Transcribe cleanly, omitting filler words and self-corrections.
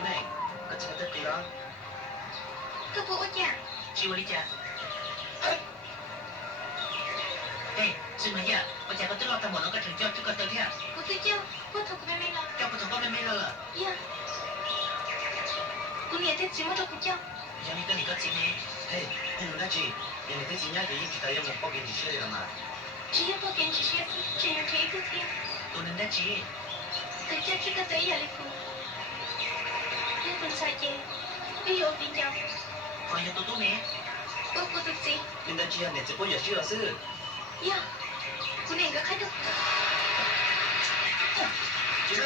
妹，我这个得对了。可不我讲。去我的家。哎，什么呀？我家个都老大毛那个成交这个得了。我睡觉，我头不妹了。叫不成个妹妹了了。呀。我连在寂寞都不叫。让你跟你个姐妹。嘿，你那姐，你那个姐妹给一直在要我报给你写的了嘛？只要报给你写，只有这个天。都能得姐。在家这个对呀里头。日本菜姐，没有比较。还有多多呢？我不得姐。你那姐你这不也需要是？呀，我连个开头。姐妹。